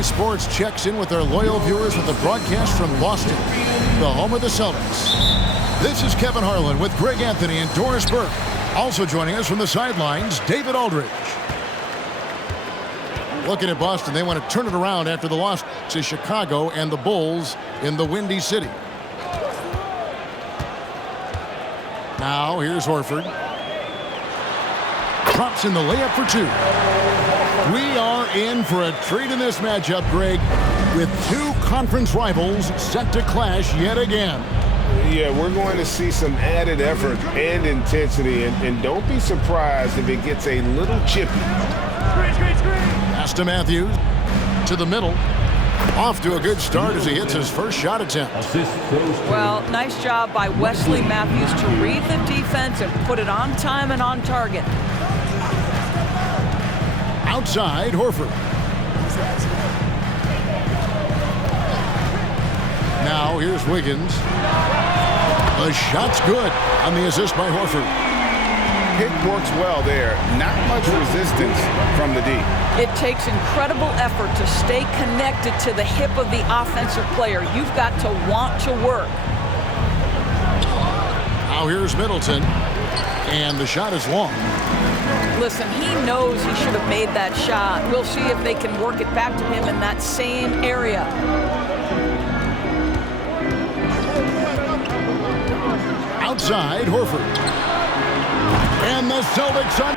2K Sports checks in with their loyal viewers with the broadcast from Boston, the home of the Celtics. This is Kevin Harlan with Greg Anthony and Doris Burke. Also joining us from the sidelines, David Aldridge. Looking at Boston, they want to turn it around after the loss to Chicago and the Bulls in the Windy City. Now here's Horford. Drops in the layup for two. We are in for a treat in this matchup, Greg, with two conference rivals set to clash yet again. Yeah, we're going to see some added effort and intensity, and don't be surprised if it gets a little chippy. Pass to Matthews, to the middle. Off to a good start as he hits his first shot attempt. Well, nice job by Wesley Matthews to read the defense and put it on time and on target. Outside, Horford. Now here's Wiggins. The shot's good on the assist by Horford. Pick works well there. Not much resistance from the D. It takes incredible effort to stay connected to the hip of the offensive player. You've got to want to work. Now here's Middleton. And the shot is long. Listen, he knows he should have made that shot. We'll see if they can work it back to him in that same area. Outside, Horford. And the Celtics on.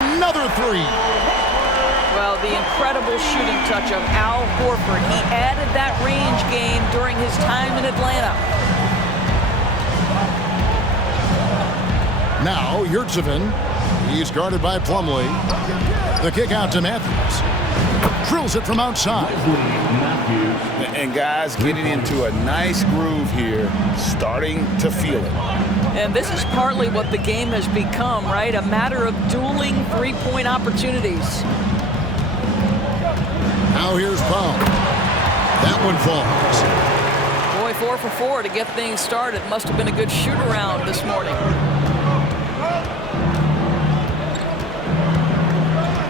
Another three. Well, the incredible shooting touch of Al Horford. He added that range game during his time in Atlanta. Now, Yurtsevin. He's guarded by Plumlee. The kick out to Matthews. Drills it from outside. And guys getting into a nice groove here, starting to feel it. And this is partly what the game has become, right? A matter of dueling three-point opportunities. Now here's Powell. That one falls. Boy, 4 for 4 to get things started. Must have been a good shoot-around this morning.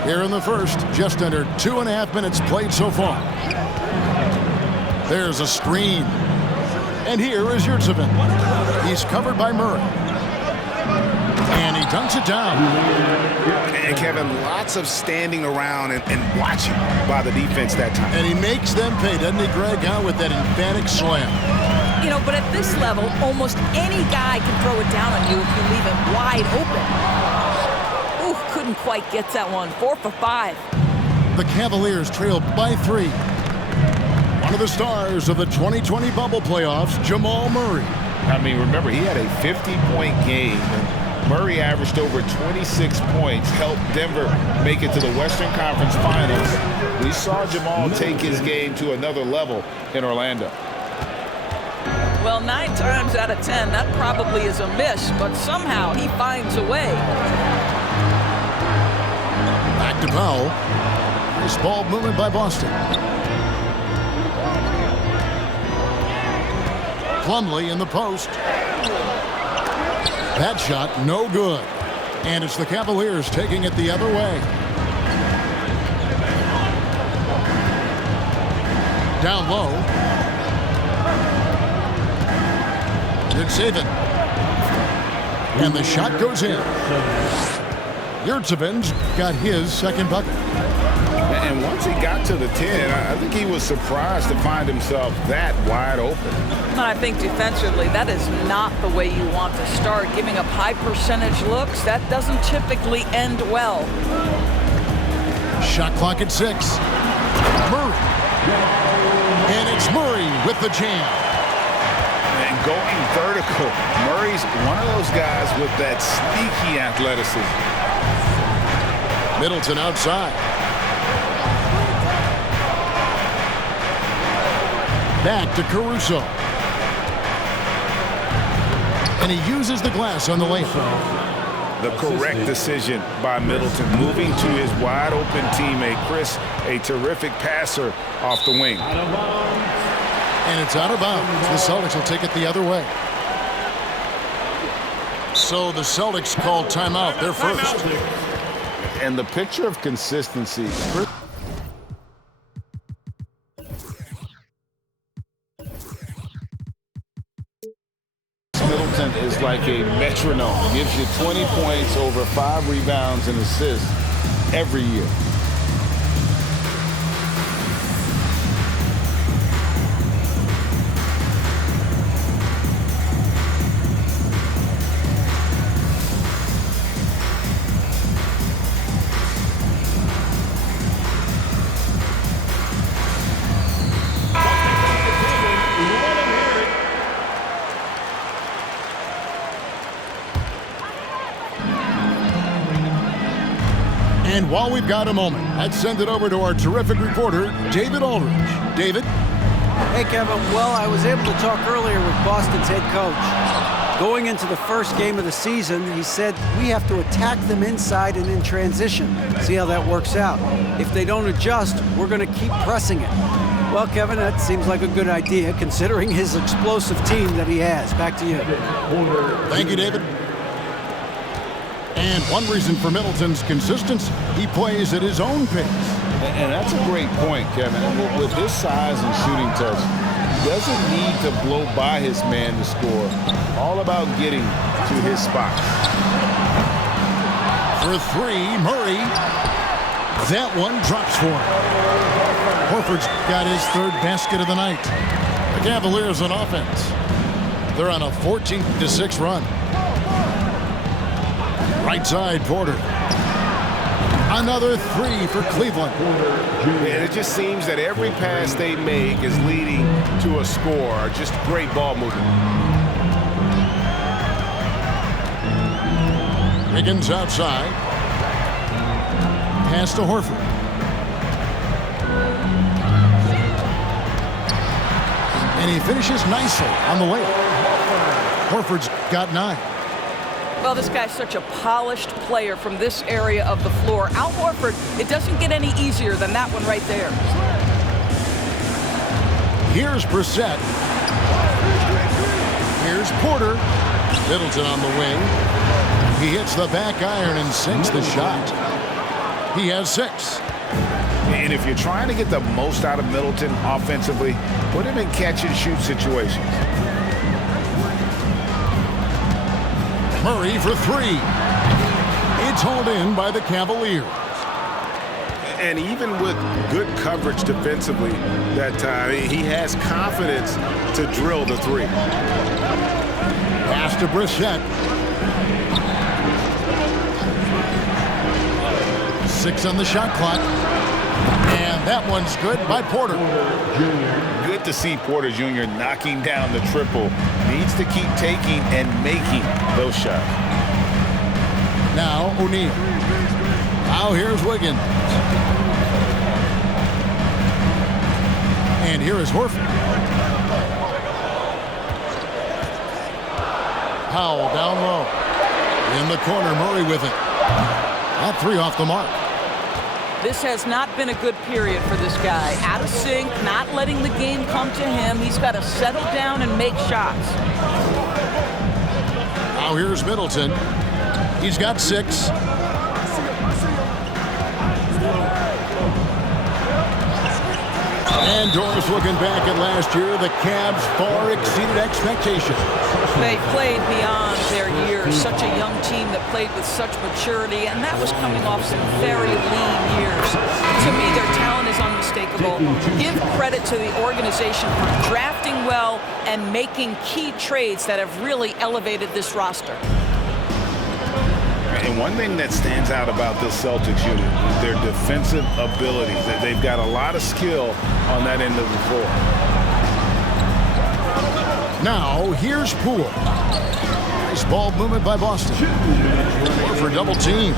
Here in the first, just under 2.5 minutes played so far. There's a screen. And here is Yurtsevin. He's covered by Murray. And he dunks it down. And Kevin, lots of standing around and watching by the defense that time. And he makes them pay, doesn't he, Greg, out with that emphatic slam. You know, but at this level, almost any guy can throw it down on you if you leave him wide open. Ooh, couldn't quite get that one. 4 for 5. The Cavaliers trail by 3. One of the stars of the 2020 bubble playoffs, Jamal Murray. I mean, remember, he had a 50-point game. And Murray averaged over 26 points, helped Denver make it to the Western Conference Finals. We saw Jamal take his game to another level in Orlando. Well, 9 times out of 10, that probably is a miss, but somehow he finds a way. Back to Powell. Nice ball movement by Boston. Plumlee in the post. That shot, no good. And it's the Cavaliers taking it the other way. Down low. It's Saban. And the shot goes in. Yurtseven's got his second bucket. And once he got to the 10, I think he was surprised to find himself that wide open. I think defensively, that is not the way you want to start. Giving up high percentage looks, that doesn't typically end well. Shot clock at 6. Murray. And it's Murray with the jam. And going vertical, Murray's one of those guys with that sneaky athleticism. Middleton outside. Back to Caruso. And he uses the glass on the layup. The correct decision by Middleton, moving to his wide-open teammate, Chris, a terrific passer off the wing. And it's out of bounds. The Celtics will take it the other way. So the Celtics call timeout. They're first. And the picture of consistency. Middleton is like a metronome. Gives you 20 points, over 5 rebounds and assists every year. And while we've got a moment, let's send it over to our terrific reporter, David Aldridge. David? Hey, Kevin. Well, I was able to talk earlier with Boston's head coach. Going into the first game of the season, he said, we have to attack them inside and in transition. See how that works out. If they don't adjust, we're going to keep pressing it. Well, Kevin, that seems like a good idea, considering his explosive team that he has. Back to you. Thank you, David. And one reason for Middleton's consistency, he plays at his own pace. And that's a great point, Kevin. And with his size and shooting touch, he doesn't need to blow by his man to score. All about getting to his spot. For 3, Murray. That one drops for him. Horford's got his 3rd basket of the night. The Cavaliers on offense. They're on a 14-6 run. Right side, Porter. Another 3 for Cleveland. And it just seems that every pass they make is leading to a score. Just great ball movement. Wiggins outside. Pass to Horford. And he finishes nicely on the layup. Horford's got 9. Well, this guy's such a polished player from this area of the floor. Al Horford, it doesn't get any easier than that one right there. Here's Brissett. Here's Porter. Middleton on the wing. He hits the back iron and sinks the shot. He has 6. And if you're trying to get the most out of Middleton offensively, put him in catch-and-shoot situations. Murray for 3. It's hauled in by the Cavaliers. And even with good coverage defensively that time, he has confidence to drill the 3. Pass to Brissett. 6 on the shot clock. And that one's good by Porter. Good to see Porter Jr. knocking down the triple. Needs to keep taking and making those shots. Now O'Neal. Now here's Wiggins. And here is Horford. Powell down low. In the corner, Murray with it. That 3 off the mark. This has not been a good period for this guy. Out of sync, not letting the game come to him. He's got to settle down and make shots. Now here's Middleton. He's got 6. And Doris looking back at last year, the Cavs far exceeded expectations. They played beyond their years. Such a young team that played with such maturity, and that was coming off some very lean years. To me, their talent level, give credit to the organization for drafting well and making key trades that have really elevated this roster. And one thing that stands out about this Celtics unit is their defensive abilities. They've got a lot of skill on that end of the floor. Now, here's Poole. Nice ball movement by Boston. For double team.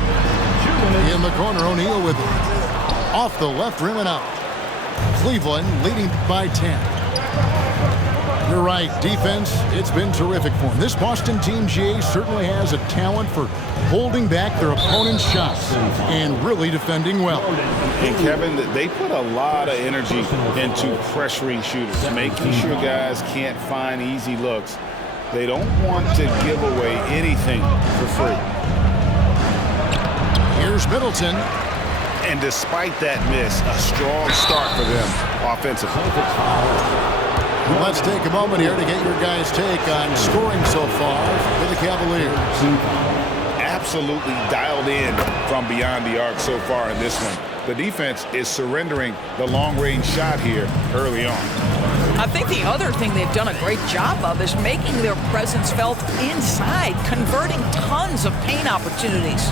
In the corner, O'Neal with it. Off the left rim and out. Cleveland leading by 10. You're right, defense, it's been terrific for them. This Boston team, GA, certainly has a talent for holding back their opponent's shots and really defending well. And Kevin, they put a lot of energy into pressuring shooters, making sure guys can't find easy looks. They don't want to give away anything for free. Here's Middleton. And despite that miss, a strong start for them offensively. Let's take a moment here to get your guys' take on scoring so far for the Cavaliers. Absolutely dialed in from beyond the arc so far in this one. The defense is surrendering the long-range shot here early on. I think the other thing they've done a great job of is making their presence felt inside, converting tons of paint opportunities.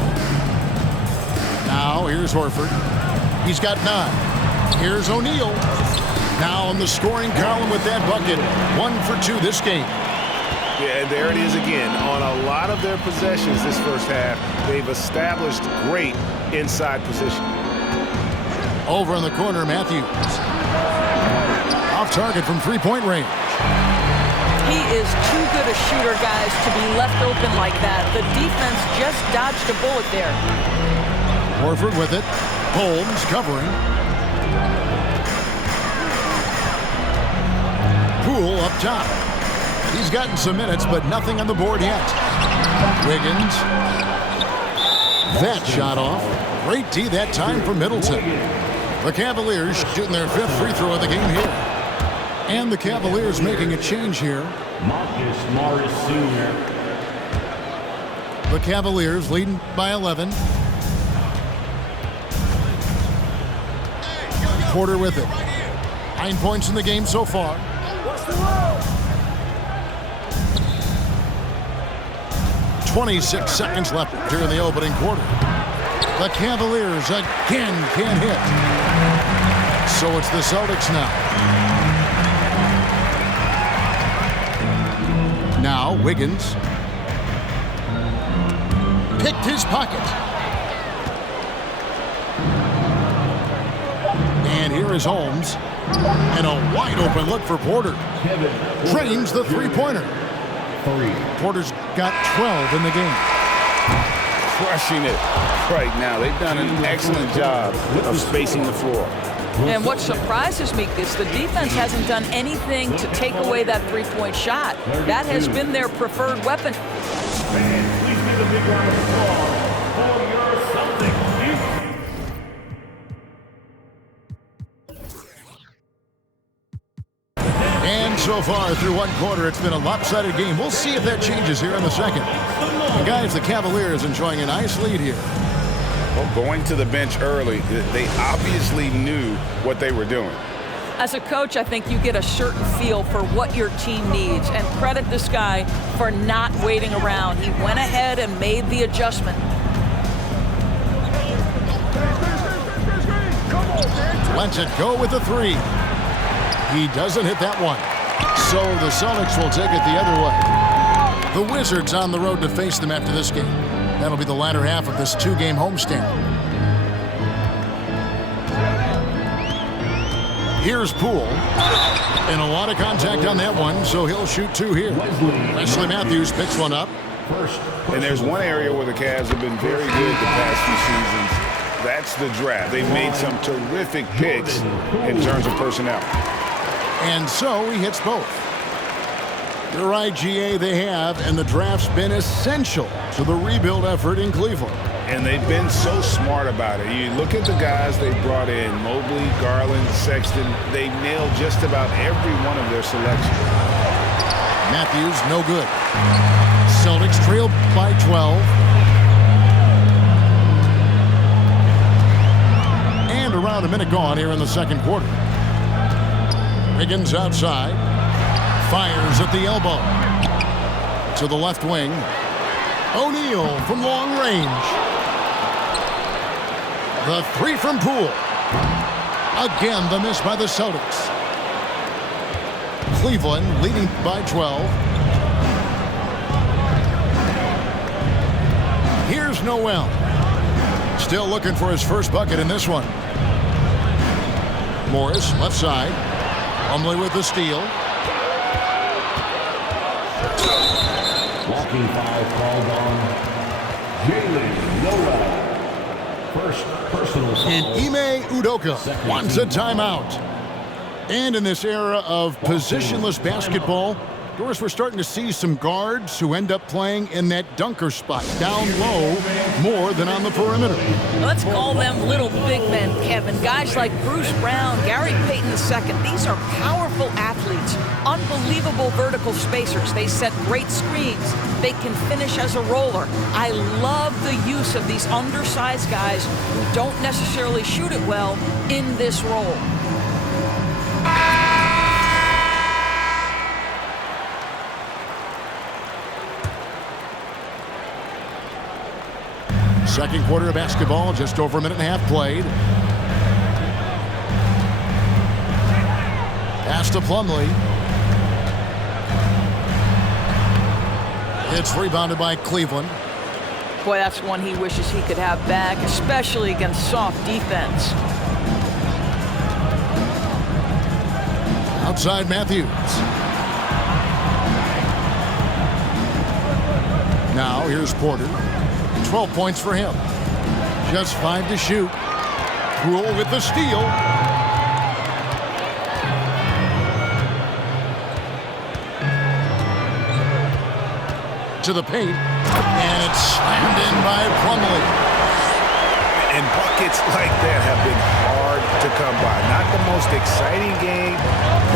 Now, here's Horford. He's got 9. Here's O'Neal. Now in the scoring column with that bucket. 1 for 2 this game. Yeah, and there it is again. On a lot of their possessions this first half, they've established great inside position. Over in the corner, Matthews. Off target from three-point range. He is too good a shooter, guys, to be left open like that. The defense just dodged a bullet there. Horford with it. Holmes covering. Poole up top. He's gotten some minutes, but nothing on the board yet. Wiggins. That shot off. Great D that time for Middleton. The Cavaliers shooting their 5th free throw of the game here. And the Cavaliers making a change here. Marcus Morris Sr. The Cavaliers leading by 11. Porter with it. 9 points in the game so far. 26 seconds left here in the opening quarter. The Cavaliers again can't hit. So it's the Celtics now. Now Wiggins. Picked his pocket. And here is Holmes. And a wide open look for Porter. Drains the three-pointer. Porter's got 12 in the game. Crushing it right now. They've done an excellent job of spacing the floor. And what surprises me is the defense hasn't done anything to take away that three-point shot. That has been their preferred weapon. Please give a big round of applause for your Celtics. And so far through one quarter, it's been a lopsided game. We'll see if that changes here in the second. And guys, the Cavaliers enjoying a nice lead here. Well, going to the bench early, they obviously knew what they were doing. As a coach, I think you get a certain feel for what your team needs, and credit this guy for not waiting around. He went ahead and made the adjustment. Lets it go with a 3. He doesn't hit that one. So the Celtics will take it the other way. The Wizards on the road to face them after this game. That'll be the latter half of this 2-game homestand. Here's Poole. And a lot of contact on that one, so he'll shoot 2 here. Wesley Matthews picks one up. And there's one area where the Cavs have been very good the past few seasons. That's the draft. They've made some terrific picks in terms of personnel. And so he hits both. You're right, GA, they have, and the draft's been essential to the rebuild effort in Cleveland. And they've been so smart about it. You look at the guys they brought in, Mobley, Garland, Sexton. They nailed just about every one of their selections. Matthews, no good. Celtics trail by 12. And around about a minute gone here in the second quarter. Higgins outside. Fires at the elbow. To the left wing. O'Neal from long range. The three from Poole. Again, the miss by the Celtics. Cleveland leading by 12. Here's Noel. Still looking for his first bucket in this one. Morris, left side. Plumlee with the steal. Walking foul called on Jalen Noel. First personal foul. And Ime Udoka wants a timeout. And in this era of positionless basketball, Doris, we're starting to see some guards who end up playing in that dunker spot, down low, more than on the perimeter. Let's call them little big men, Kevin. Guys like Bruce Brown, Gary Payton II. These are powerful athletes, unbelievable vertical spacers. They set great screens. They can finish as a roller. I love the use of these undersized guys who don't necessarily shoot it well in this role. Second quarter of basketball, just over a minute and a half played. Pass to Plumlee. It's rebounded by Cleveland. Boy, that's one he wishes he could have back, especially against soft defense. Outside Matthews. Now here's Porter. 12 points for him. Just 5 to shoot. Poole with the steal. To the paint. And it's slammed in by Plumlee. And buckets like that have been hard to come by. Not the most exciting game.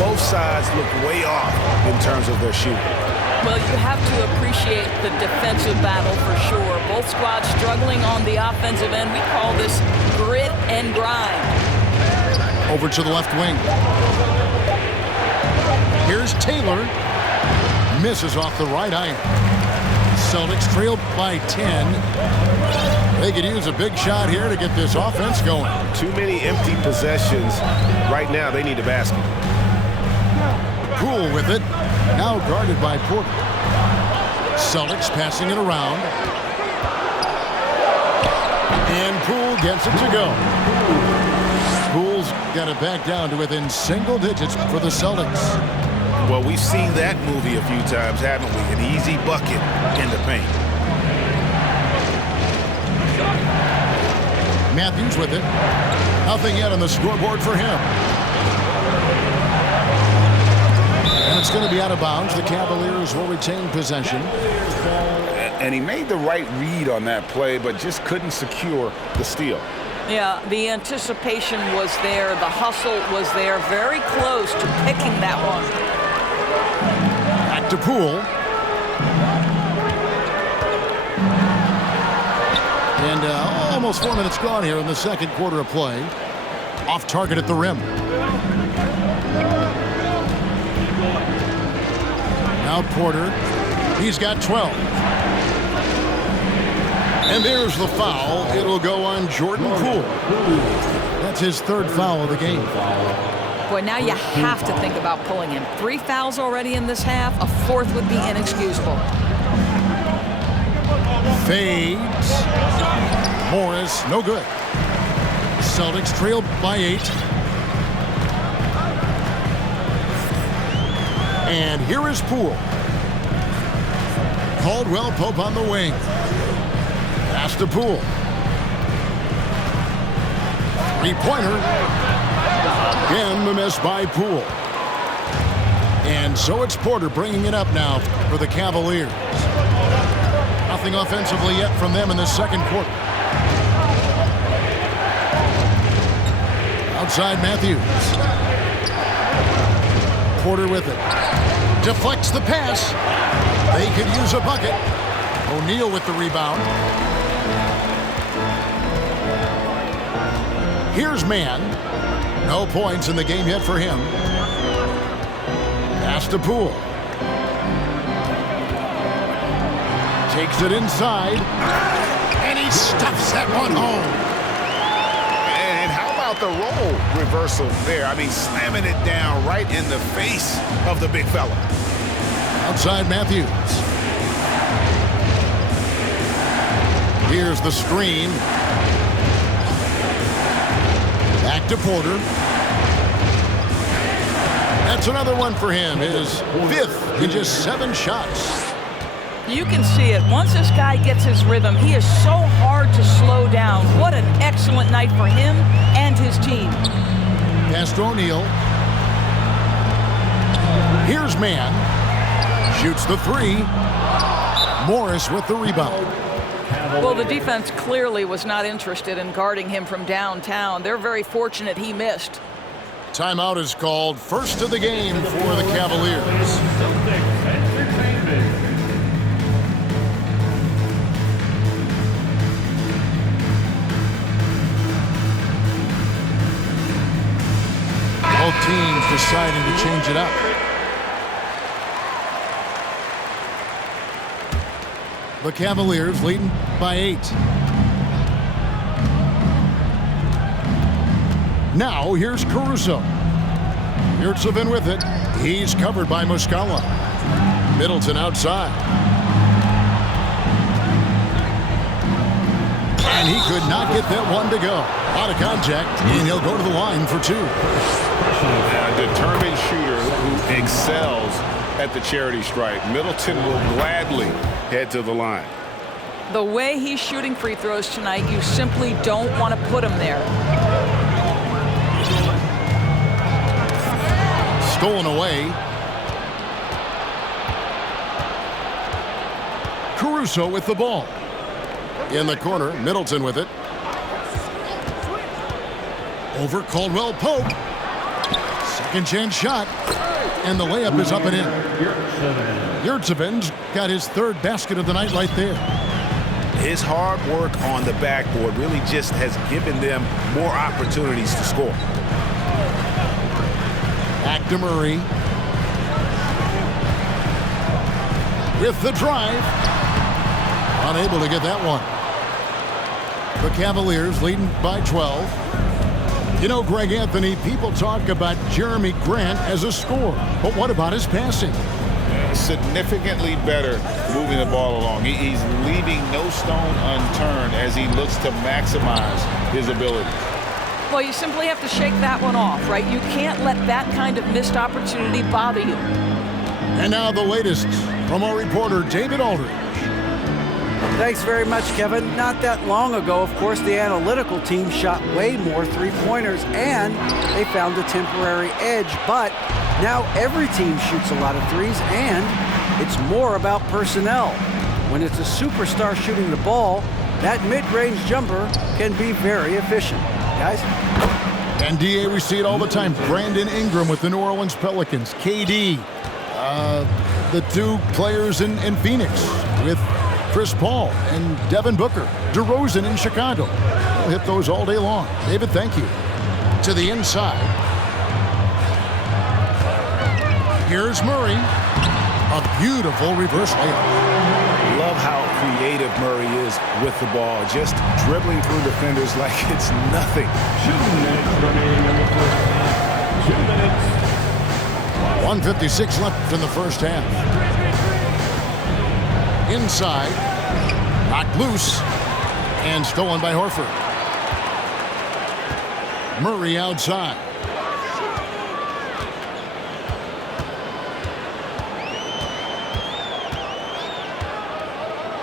Both sides look way off in terms of their shooting. Well, you have to appreciate the defensive battle for sure. Both squads struggling on the offensive end. We call this grit and grind. Over to the left wing. Here's Taylor. Misses off the right iron. Celtics trailed by 10. They could use a big shot here to get this offense going. Too many empty possessions. Right now, they need a basket. Poole with it. Now guarded by Porter. Celtics passing it around. And Poole gets it to go. Poole's got it back down to within single digits for the Celtics. Well, we've seen that movie a few times, haven't we? An easy bucket in the paint. Matthews with it. Nothing yet on the scoreboard for him. And it's going to be out of bounds. The Cavaliers will retain possession. And he made the right read on that play, but just couldn't secure the steal. Yeah, the anticipation was there. The hustle was there. Very close to picking that one. Back to Poole. And almost 4 minutes gone here in the second quarter of play. Off target at the rim. Now Porter. He's got 12. And there's the foul. It'll go on Jordan Poole. That's his third foul of the game. Boy, now you have to think about pulling him. 3 fouls already in this half. A fourth would be inexcusable. Fades. Morris, no good. Celtics trailed by 8. And here is Poole. Caldwell Pope on the wing. Pass to Poole. Three-pointer. Again, the miss by Poole. And so it's Porter bringing it up now for the Cavaliers. Nothing offensively yet from them in the second quarter. Outside Matthews. Porter with it. Deflects the pass. They could use a bucket. O'Neal with the rebound. Here's Mann. No points in the game yet for him. Pass to Poole. Takes it inside. And he stuffs that one home. And how about the role reversal there? I mean, slamming it down right in the face of the big fella. Outside Matthews. Here's the screen. Back to Porter. That's another one for him. His 5th in just 7 shots. You can see it. Once this guy gets his rhythm, he is so hard to slow down. What an excellent night for him and his team. Pass to O'Neal. Here's Mann. Shoots the 3. Morris with the rebound. Well, the defense clearly was not interested in guarding him from downtown. They're very fortunate he missed. Timeout is called. First of the game for the Cavaliers. Both teams deciding to change it up. The Cavaliers leading by 8. Now here's Caruso. Yurtsevin with it. He's covered by Muscala. Middleton outside. And he could not get that one to go. Out of contact, and he'll go to the line for 2. A determined shooter who excels at the charity stripe. Middleton will gladly head to the line. The way he's shooting free throws tonight, you simply don't want to put him there. Stolen away. Caruso with the ball. In the corner, Middleton with it. Over Caldwell Pope. Second chance shot. And the layup is up and in. Yurtseven's got his 3rd basket of the night right there. His hard work on the backboard really just has given them more opportunities to score. Back to Murray. With the drive. Unable to get that one. The Cavaliers leading by 12. You know, Greg Anthony, people talk about Jeremy Grant as a scorer, but what about his passing? Significantly better moving the ball along. He's leaving no stone unturned as he looks to maximize his ability. Well, you simply have to shake that one off, right? You can't let that kind of missed opportunity bother you. And now the latest from our reporter, David Aldridge. Thanks very much, Kevin. Not that long ago, of course, the analytical team shot way more three-pointers, and they found a temporary edge. But now every team shoots a lot of threes, and it's more about personnel. When it's a superstar shooting the ball, that mid-range jumper can be very efficient. Guys? And, D.A., we see it all the time. Brandon Ingram with the New Orleans Pelicans. KD, the 2 players in Phoenix with Chris Paul and Devin Booker. DeRozan in Chicago. We'll hit those all day long. David, thank you. To the inside. Here's Murray. A beautiful reverse layup. Love how creative Murray is with the ball. Just dribbling through defenders like it's nothing. 2 minutes remaining in the first half. 2 minutes. 1:56 left in the first half. Inside. Knocked loose. And stolen by Horford. Murray outside.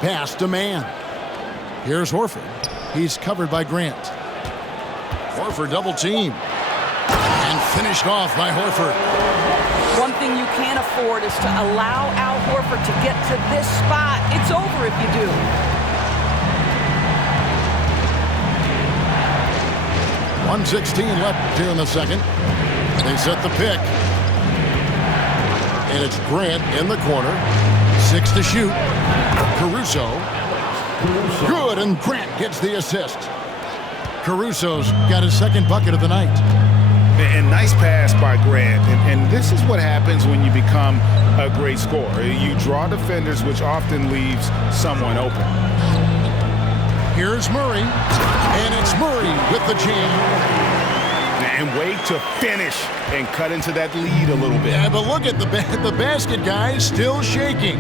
Pass to Mann. Here's Horford. He's covered by Grant. Horford double team. And finished off by Horford. One thing you can't afford is to allow Al Horford to get to this spot. It's over if you do. .116 left here in the second. They set the pick. And it's Grant in the corner. 6 to shoot. Caruso. Good, and Grant gets the assist. Caruso's got his second bucket of the night. Nice pass by Grant, and this is what happens when you become a great scorer. You draw defenders, which often leaves someone open. Here's Murray, and it's Murray with the jam. And wait to finish and cut into that lead a little bit. Yeah, but look at the basket guy still shaking.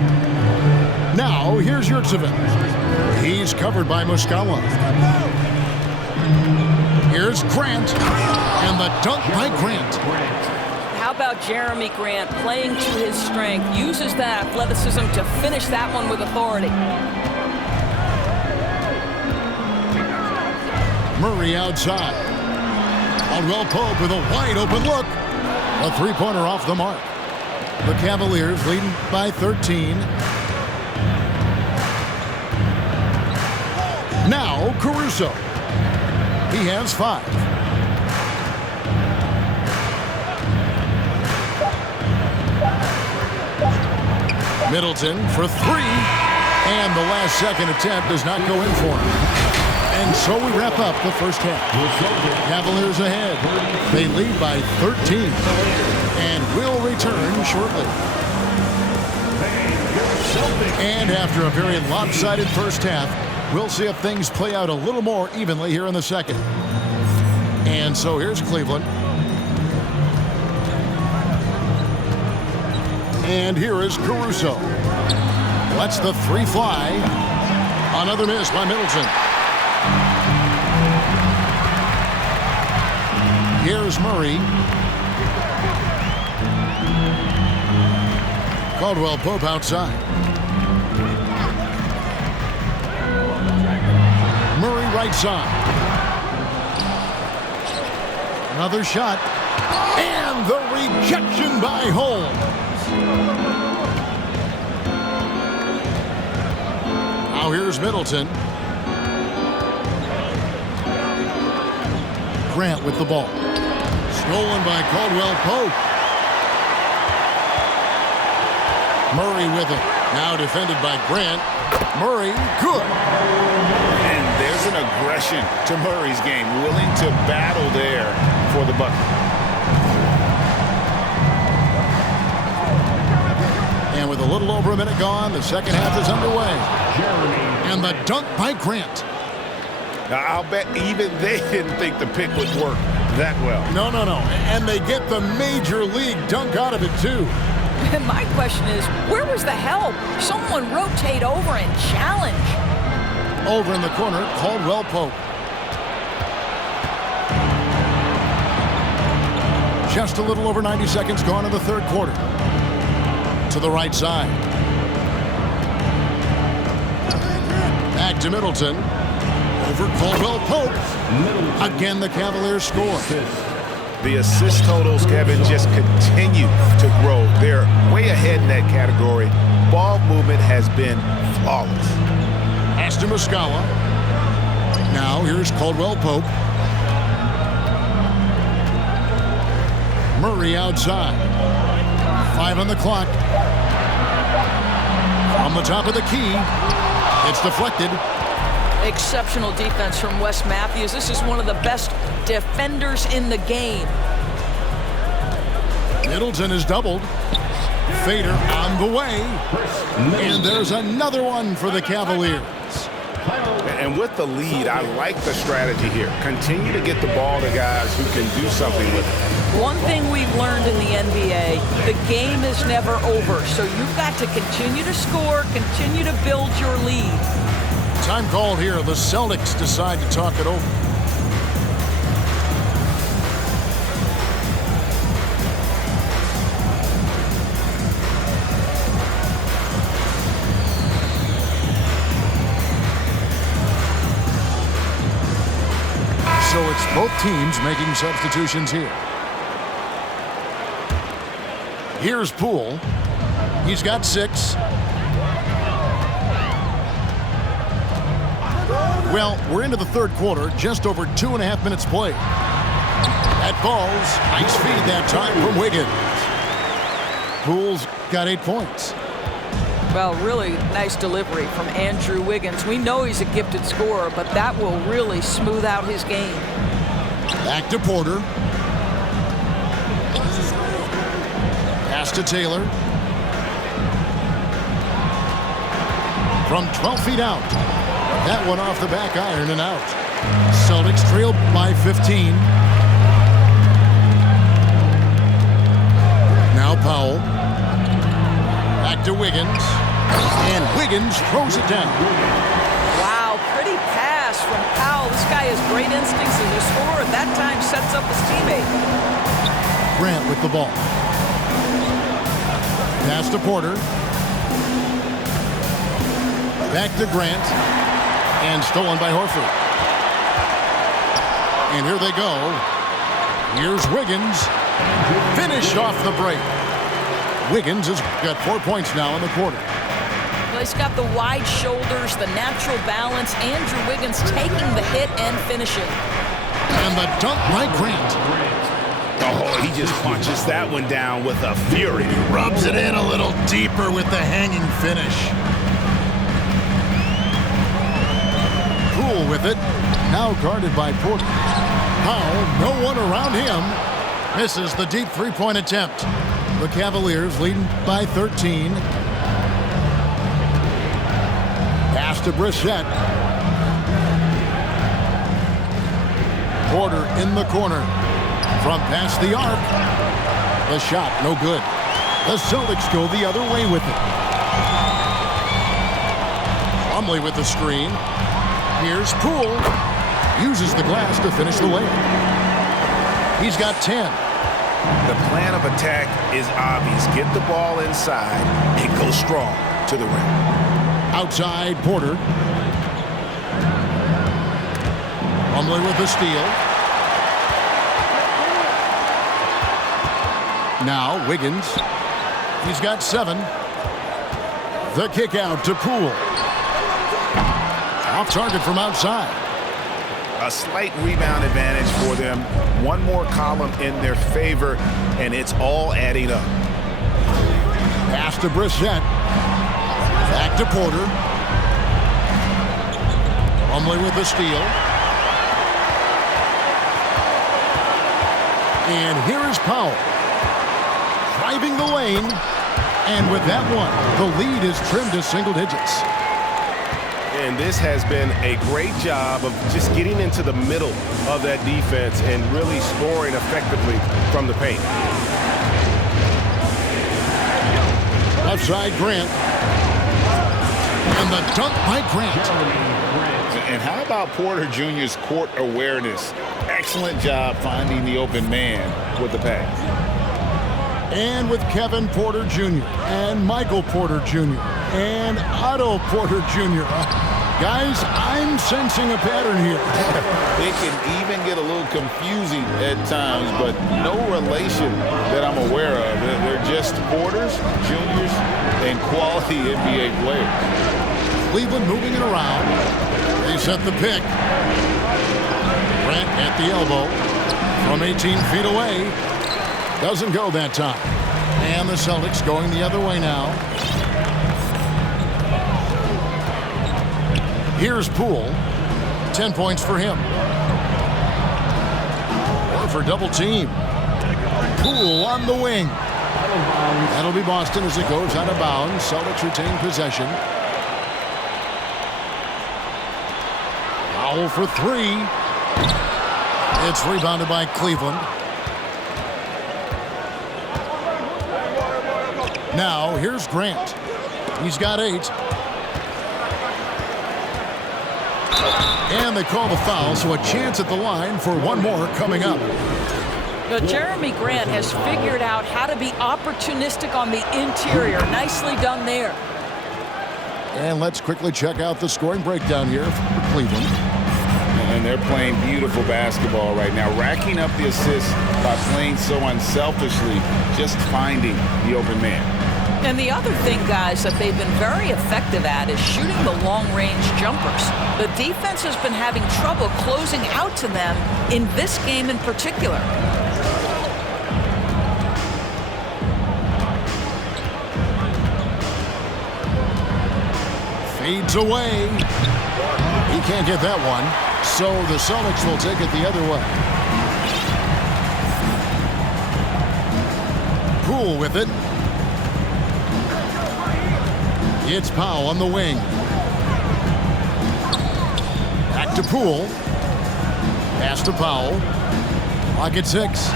Now, here's Yurtsevin. He's covered by Muscala. Here's Grant, and the dunk by Grant. How about Jeremy Grant playing to his strength, uses that athleticism to finish that one with authority. Murray outside. Caldwell Pope with a wide open look. A three-pointer off the mark. The Cavaliers leading by 13. Now Caruso. He has 5. Middleton for 3. And the last second attempt does not go in for him. And so we wrap up the first half. Cavaliers ahead. They lead by 13. And will return shortly. And after a very lopsided first half, we'll see if things play out a little more evenly here in the second. And so here's Cleveland. And here is Caruso. Lets the 3 fly. Another miss by Middleton. Here's Murray. Caldwell Pope outside. Murray right side. Another shot. And the rejection by Holmes. Now here's Middleton. Grant with the ball. Stolen by Caldwell Pope. Murray with it. Now defended by Grant. Murray, good. And there's an aggression to Murray's game. Willing to battle there for the bucket. And with a little over a minute gone, the second half is underway. And the dunk by Grant. Now, I'll bet even they didn't think the pick would work that well. No. And they get the major league dunk out of it, too. And my question is, where was the help? Someone rotate over and challenge. Over in the corner, Caldwell Pope. Just a little over 90 seconds gone in the third quarter. To the right side. Back to Middleton. Over Caldwell Pope. Again, the Cavaliers score. The assist totals, Kevin, just continue to grow. They're way ahead in that category. Ball movement has been flawless. Pass to Muscala. Now here's Caldwell Pope. Murray outside. 5 on the clock. From the top of the key. It's deflected. Exceptional defense from Wes Matthews. This is one of the best defenders in the game. Middleton is doubled. Fader on the way. And there's another one for the Cavaliers. And with the lead, I like the strategy here. Continue to get the ball to guys who can do something with it. One thing we've learned in the NBA, the game is never over. So you've got to continue to score, continue to build your lead. Time called here. The Celtics decide to talk it over. So it's both teams making substitutions here. Here's Poole. He's got 6. Well, we're into the third quarter, just over 2.5 minutes played. That falls. Nice feed that time from Wiggins. Poole's got 8 points. Well, really nice delivery from Andrew Wiggins. We know he's a gifted scorer, but that will really smooth out his game. Back to Porter. to Taylor. From 12 feet out. That one off the back iron and out. Celtics trail by 15. Now Powell. Back to Wiggins. And Wiggins throws it down. Wow, pretty pass from Powell. This guy has great instincts as a scorer. At that time, sets up his teammate. Grant with the ball. Pass to Porter. Back to Grant. And stolen by Horford. And here they go. Here's Wiggins. Finish off the break. Wiggins has got 4 points now in the quarter. Well, he's got the wide shoulders, the natural balance. Andrew Wiggins taking the hit and finishing. And the dunk by Grant. Oh, he just punches that one down with a fury. Rubs it in a little deeper with the hanging finish. Poole with it. Now guarded by Porter. Powell, no one around him. Misses the deep three-point attempt. The Cavaliers leading by 13. Pass to Brissett. Porter in the corner. From past the arc. The shot, no good. The Celtics go the other way with it. Plumlee with the screen. Here's Poole. Uses the glass to finish the layup. He's got 10. The plan of attack is obvious. Get the ball inside and go strong to the rim. Outside, Porter. Plumlee with the steal. Now Wiggins. He's got 7. The kick out to Poole. Off target from outside. A slight rebound advantage for them. One more column in their favor, and it's all adding up. Pass to Brissett. Back to Porter. Plumlee with the steal. And here is Powell. Driving the lane. And with that one, the lead is trimmed to single digits. And this has been a great job of just getting into the middle of that defense and really scoring effectively from the paint. Left side, Grant. And the dunk by Grant. And how about Porter Jr.'s court awareness? Excellent job finding the open man with the pass. And with Kevin Porter Jr. and Michael Porter Jr. and Otto Porter Jr. Guys, I'm sensing a pattern here. It can even get a little confusing at times, but no relation that I'm aware of. They're just Porters, Juniors, and quality NBA players. Cleveland moving it around. They set the pick. Grant at the elbow from 18 feet away. Doesn't go that time. And the Celtics going the other way now. Here's Poole. 10 points for him. Or for double team. Poole on the wing. That'll be Boston as it goes out of bounds. Celtics retain possession. Powell for 3. It's rebounded by Cleveland. Now, here's Grant. He's got 8. And they call the foul, so a chance at the line for one more coming up. Now, Jeremy Grant has figured out how to be opportunistic on the interior. Nicely done there. And let's quickly check out the scoring breakdown here for Cleveland. And they're playing beautiful basketball right now, racking up the assists by playing so unselfishly, just finding the open man. And the other thing, guys, that they've been very effective at is shooting the long-range jumpers. The defense has been having trouble closing out to them in this game in particular. Fades away. He can't get that one. So the Celtics will take it the other way. Poole with it. It's Powell on the wing. Back to Poole. Pass to Powell. Clock at 6.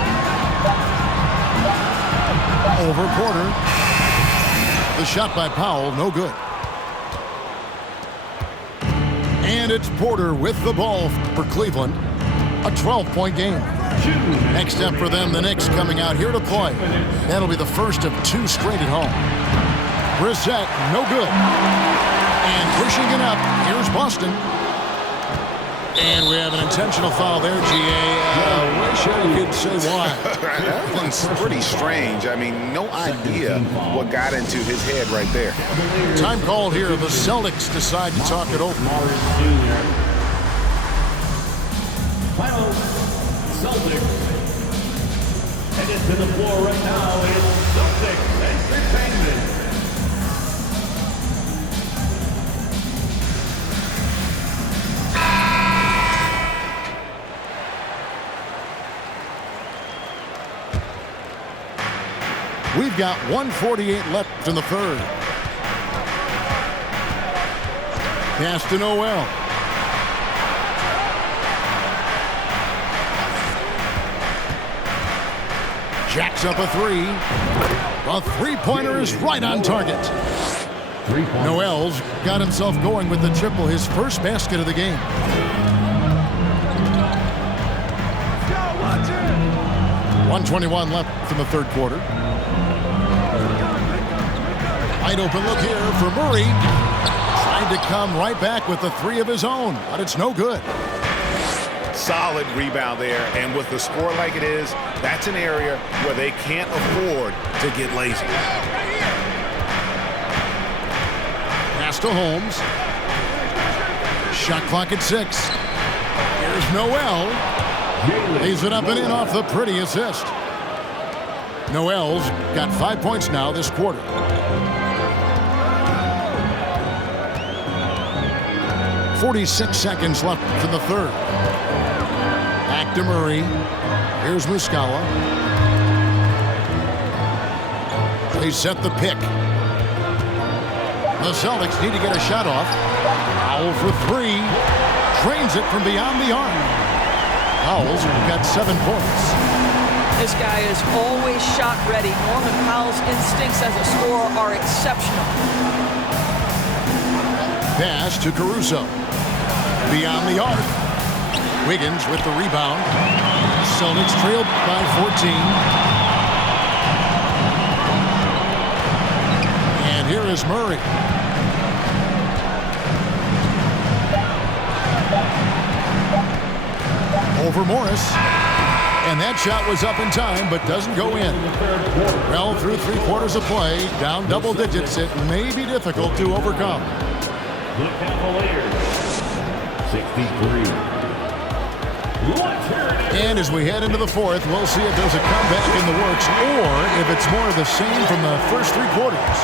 Over Porter. The shot by Powell, no good. And it's Porter with the ball for Cleveland. A 12-point game. Next step for them, the Knicks coming out here to play. That'll be the first of 2 straight at home. Brissett, no good. And pushing it up, here's Boston. And we have an intentional foul there, G.A. Wish I could say why. That one's pretty strange. I mean, no idea what got into his head right there. Time called here. The Celtics decide to talk it over. Final Celtics. Headed to the floor right now is Celtics Entertainment. We've got 1:48 left in the third. Pass to Noel. Jacks up a 3. A three-pointer is right on target. Noel's got himself going with the triple, his first basket of the game. .121 left in the third quarter. Wide open look here for Murray. Trying to come right back with the 3 of his own, but it's no good. Solid rebound there, and with the score like it is, that's an area where they can't afford to get lazy. Pass to Holmes. Shot clock at 6. Here's Noel. Lays it up and in off the pretty assist. Noel's got 5 points now this quarter. .46 seconds left in the third. Back to Murray. Here's Muscala. They set the pick. The Celtics need to get a shot off. Powell for 3. Drains it from beyond the arc. Powell's got 7 points. This guy is always shot ready. Norman Powell's instincts as a scorer are exceptional. Pass to Caruso. Beyond the arc. Wiggins with the rebound. Celtics trailed by 14. And here is Murray. Over Morris. And that shot was up in time, but doesn't go in. Well, through 3 quarters of play, down double digits, it may be difficult to overcome. The Cavaliers, 63. And as we head into the fourth, we'll see if there's a comeback in the works or if it's more of the same from the first 3 quarters.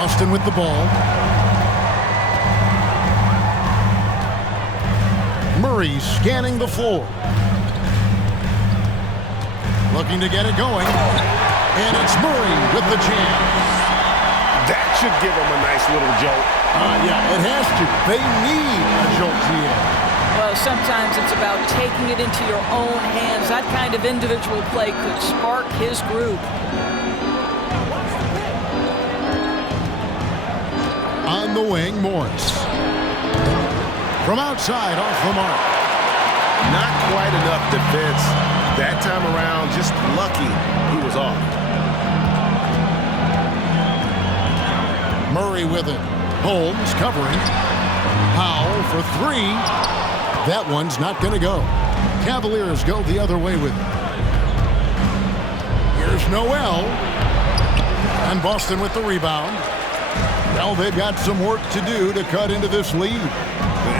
Austin with the ball. Murray scanning the floor. Looking to get it going. And it's Murray with the jam. That should give them a nice little jolt. Yeah, it has to. They need a jolt here. Well, sometimes it's about taking it into your own hands. That kind of individual play could spark his group. On the wing, Morris. From outside, off the mark. Not quite enough defense that time around. Just lucky he was off. Murray with it. Holmes covering. Powell for 3. That one's not going to go. Cavaliers go the other way with it. Here's Noel. And Boston with the rebound. Well, they've got some work to do to cut into this lead.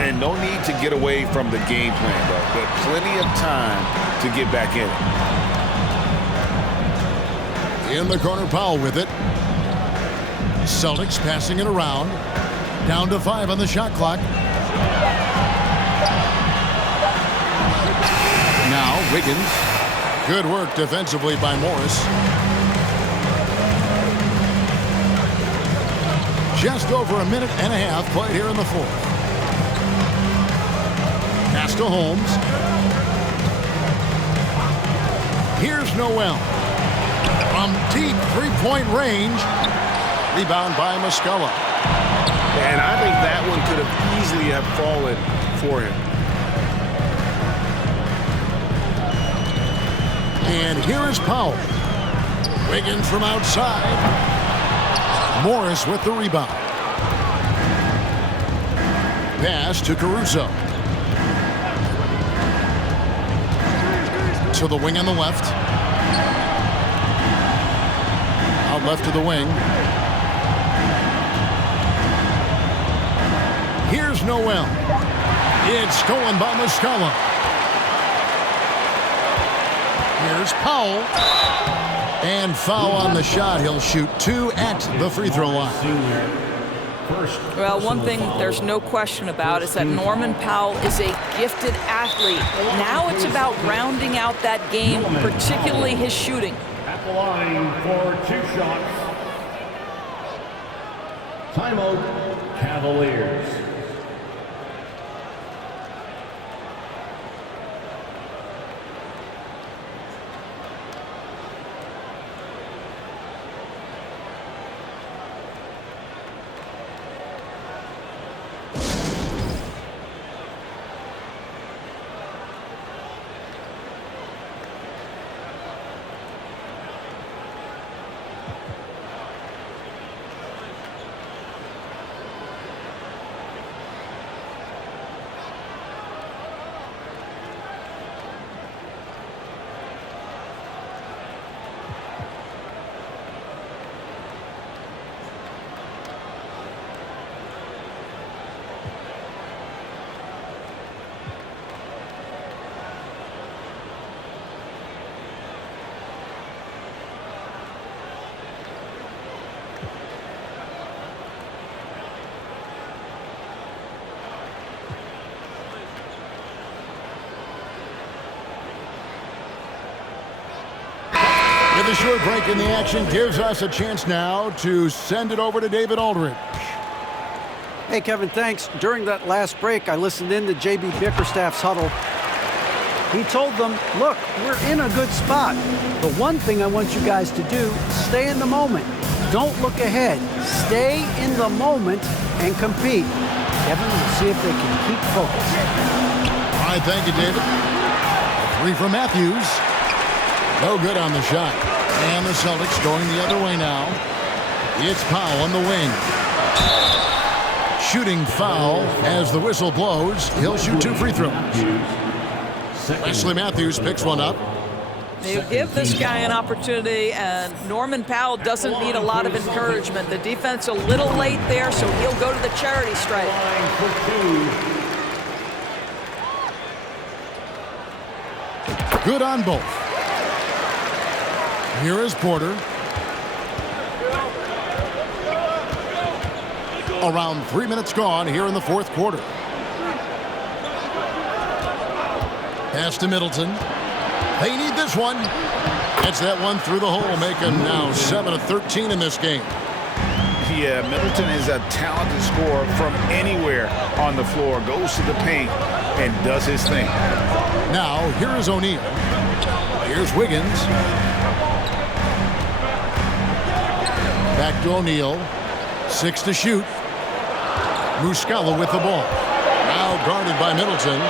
And no need to get away from the game plan, but plenty of time to get back in it. In the corner, Powell with it. Celtics passing it around. Down to 5 on the shot clock. Now, Wiggins. Good work defensively by Morris. Just over a minute and a half played here in the fourth. Pass to Holmes. Here's Noel. From deep three-point range. Rebound by Muscala. And I think that one could have easily have fallen for him. And here is Powell. Wiggins from outside. Morris with the rebound. Pass to Caruso. To the wing on the left. Out left to the wing. Here's Noel. It's stolen by Muscala. Here's Powell. And foul on the shot. He'll shoot 2 at the free throw line. Well, one thing there's no question about is that Norman Powell is a gifted athlete. Now it's about rounding out that game, particularly his shooting. At the line for 2 shots. Timeout, Cavaliers. The short break in the action gives us a chance now to send it over to David Aldridge. Hey, Kevin, thanks. During that last break, I listened in to J.B. Bickerstaff's huddle. He told them, look, we're in a good spot. The one thing I want you guys to do, stay in the moment. Don't look ahead. Stay in the moment and compete. Kevin, we'll see if they can keep focused. All right, thank you, David. 3 from Matthews. No good on the shot. And the Celtics going the other way now. It's Powell on the wing. Shooting foul as the whistle blows. He'll shoot 2 free throws. Wesley Matthews picks one up. You give this guy an opportunity, and Norman Powell doesn't need a lot of encouragement. The defense a little late there, so he'll go to the charity stripe. Good on both. Here is Porter. Around 3 minutes gone here in the fourth quarter. Pass to Middleton. They need this one. Gets that one through the hole, making now 7 of 13 in this game. Yeah, Middleton is a talented scorer from anywhere on the floor. Goes to the paint and does his thing. Now, here is O'Neal. Here's Wiggins. Back to O'Neal. 6 to shoot. Muscala with the ball. Now guarded by Middleton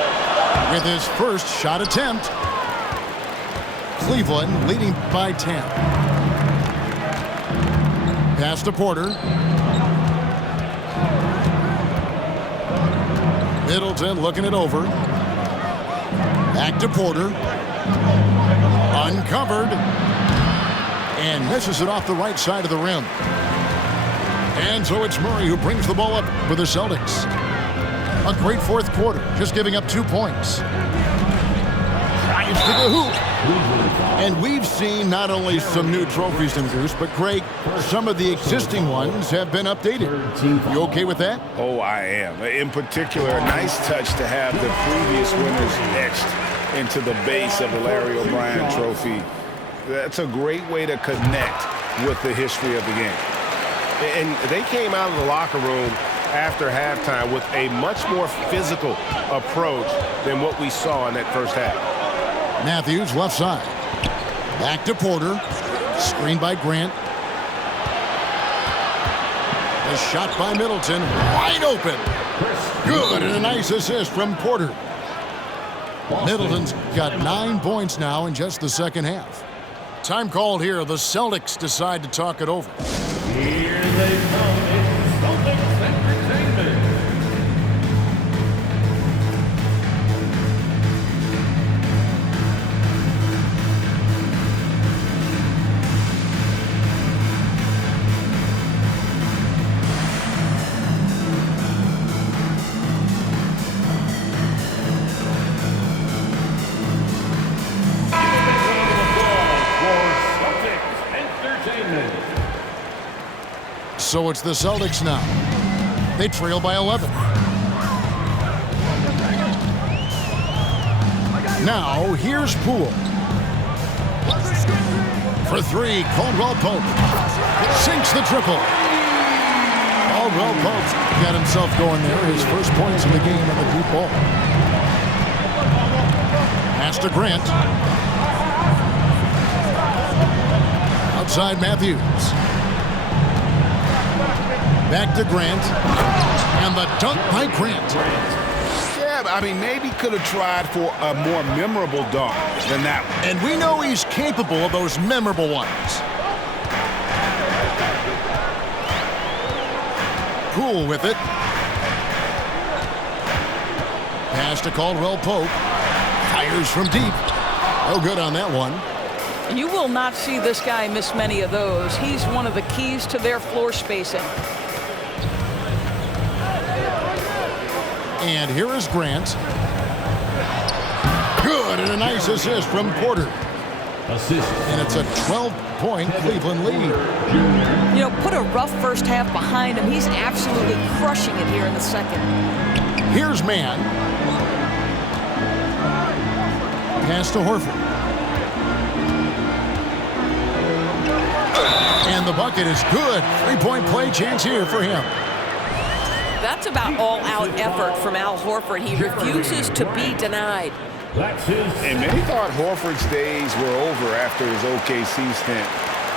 with his first shot attempt. Cleveland leading by 10. Pass to Porter. Middleton looking it over. Back to Porter. Uncovered. And misses it off the right side of the rim. And so it's Murray who brings the ball up for the Celtics. A great fourth quarter, just giving up 2 points. Drives to the hoop. And we've seen not only some new trophies in Goose, but Craig, some of the existing ones have been updated. You okay with that? Oh, I am. In particular, a nice touch to have the previous winners etched into the base of the Larry O'Brien trophy. That's a great way to connect with the history of the game. And they came out of the locker room after halftime with a much more physical approach than what we saw in that first half. Matthews left side. Back to Porter. Screened by Grant. A shot by Middleton. Wide open. Good, and a nice assist from Porter. Middleton's got 9 points now in just the second half. Time called here. The Celtics decide to talk it over. Here they come. It's Celtics Entertainment. So it's the Celtics now. They trail by 11. Now here's Poole. For three, Caldwell Pope. Sinks the triple. Caldwell Pope's got himself going there. His first points in the game on the deep ball. Pass to Grant. Outside Matthews. Back to Grant. And the dunk by Grant. Yeah, I mean, maybe could have tried for a more memorable dunk than that one. And we know he's capable of those memorable ones. Poole with it. Pass to Caldwell Pope. Fires from deep. No good on that one. You will not see this guy miss many of those. He's one of the keys to their floor spacing. And here is Grant. Good, and a nice assist from Porter. Assist. And it's a 12-point Cleveland lead. You know, put a rough first half behind him. He's absolutely crushing it here in the second. Here's Mann. Pass to Horford. And the bucket is good. Three-point play chance here for him. That's about all-out effort from Al Horford. He refuses to be denied. And many thought Horford's days were over after his OKC stint,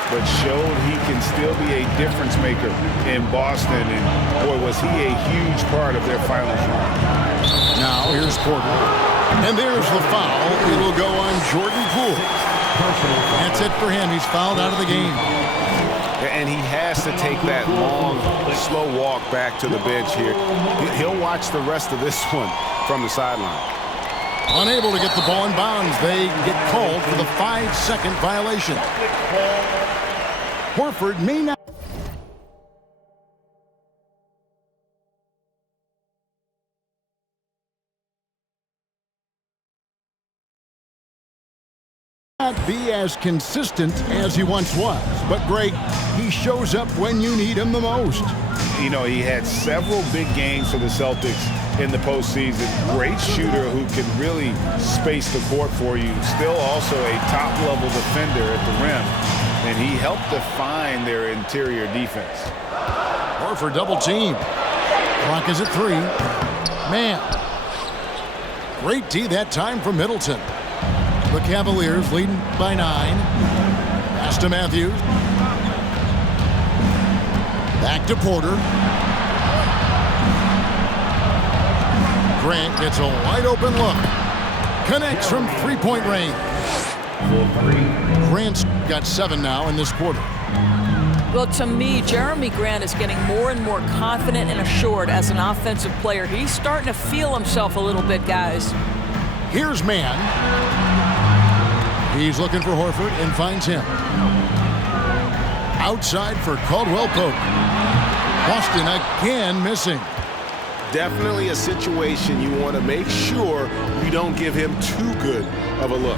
but showed he can still be a difference maker in Boston. And boy, was he a huge part of their finals run. Now here's Porter. And there's the foul. It'll go on Jordan Poole. That's it for him. He's fouled out of the game. And he has to take that long, slow walk back to the bench here. He'll watch the rest of this one from the sideline. Unable to get the ball in bounds. They get called for the 5-second violation. Horford may not be as consistent as he once was. But, Greg, he shows up when you need him the most. You know, he had several big games for the Celtics in the postseason. Great shooter who can really space the court for you. Still also a top-level defender at the rim. And he helped define their interior defense. Horford double team. Clock is at 3. Man. Great D that time from Middleton. The Cavaliers leading by 9. Pass to Matthews. Back to Porter. Grant gets a wide open look. Connects from three-point range. Grant's got 7 now in this quarter. Well, to me, Jeremy Grant is getting more and more confident and assured as an offensive player. He's starting to feel himself a little bit, guys. Here's Mann. He's looking for Horford and finds him. Outside for Caldwell Pope. Boston again missing. Definitely a situation you want to make sure you don't give him too good of a look.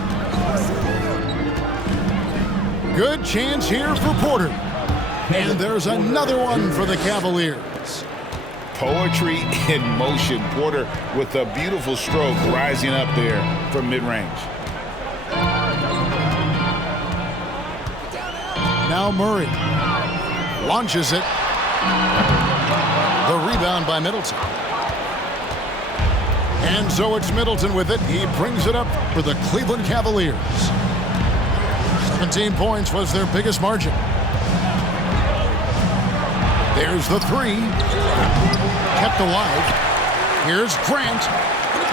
Good chance here for Porter. And there's another one for the Cavaliers. Poetry in motion. Porter with a beautiful stroke rising up there from mid-range. Now Murray launches it. The rebound by Middleton. And so it's Middleton with it. He brings it up for the Cleveland Cavaliers. 17 points was their biggest margin. There's the three. Kept alive. Here's Grant.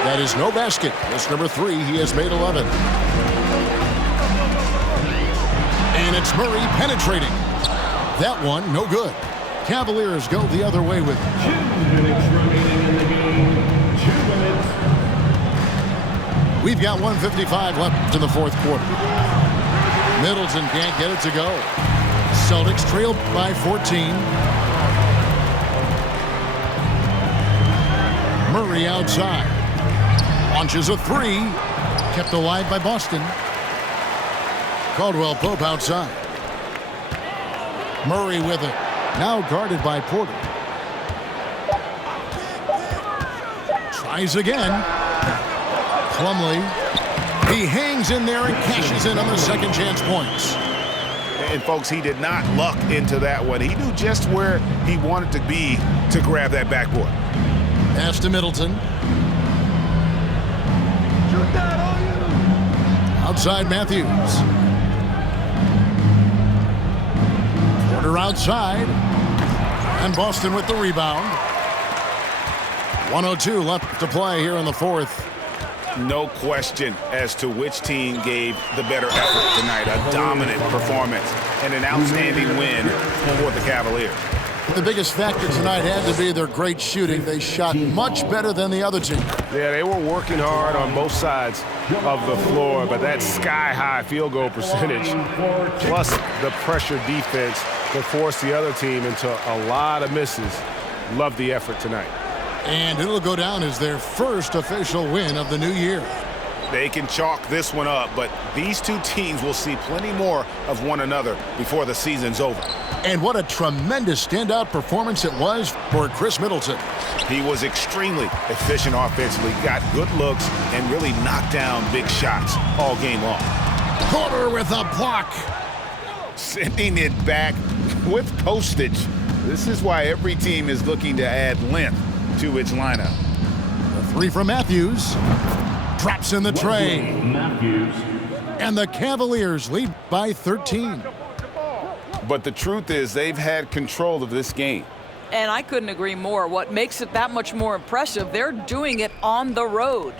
That is no basket. That's number 3. He has made 11. And it's Murray penetrating. That one, no good. Cavaliers go the other way with it. 2 minutes remaining in the game. 2 minutes. We've got 1:55 left in the fourth quarter. Middleton can't get it to go. Celtics trailed by 14. Murray outside. Launches a three. Kept alive by Boston. Caldwell Pope outside. Murray with it. Now guarded by Porter. Tries again. Plumlee. He hangs in there and cashes in on the second chance points. And folks, he did not luck into that one. He knew just where he wanted to be to grab that backboard. Pass to Middleton. Outside Matthews. Porter outside. And Boston with the rebound. 1:02 left to play here in the fourth. No question as to which team gave the better effort tonight. A dominant performance and an outstanding win for the Cavaliers. The biggest factor tonight had to be their great shooting. They shot much better than the other team. Yeah, they were working hard on both sides of the floor, but that sky-high field goal percentage, plus the pressure defense that forced the other team into a lot of misses. Love the effort tonight. And it'll go down as their first official win of the new year. They can chalk this one up, but these two teams will see plenty more of one another before the season's over. And what a tremendous standout performance it was for Chris Middleton. He was extremely efficient offensively, got good looks, and really knocked down big shots all game long. Porter with a block. Sending it back with postage. This is why every team is looking to add length to its lineup. The three from Matthews. Drops in the tray. Matthews. And the Cavaliers lead by 13. But the truth is they've had control of this game. And I couldn't agree more. What makes it that much more impressive, they're doing it on the road.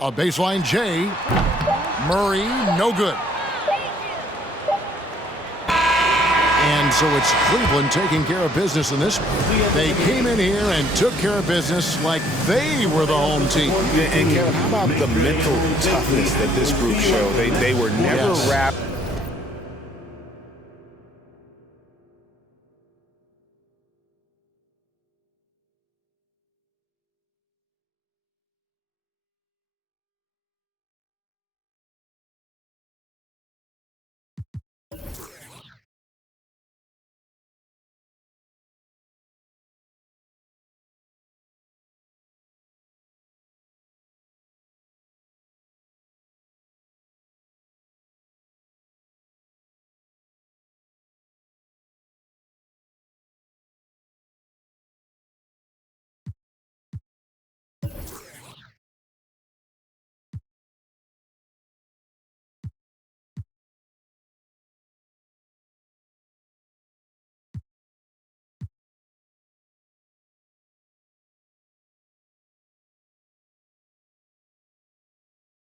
A baseline J. Murray, no good. And so it's Cleveland taking care of business in this one. They came in here and took care of business like they were the home team. And Kevin, how about the mental toughness that this group showed? They were never wrapped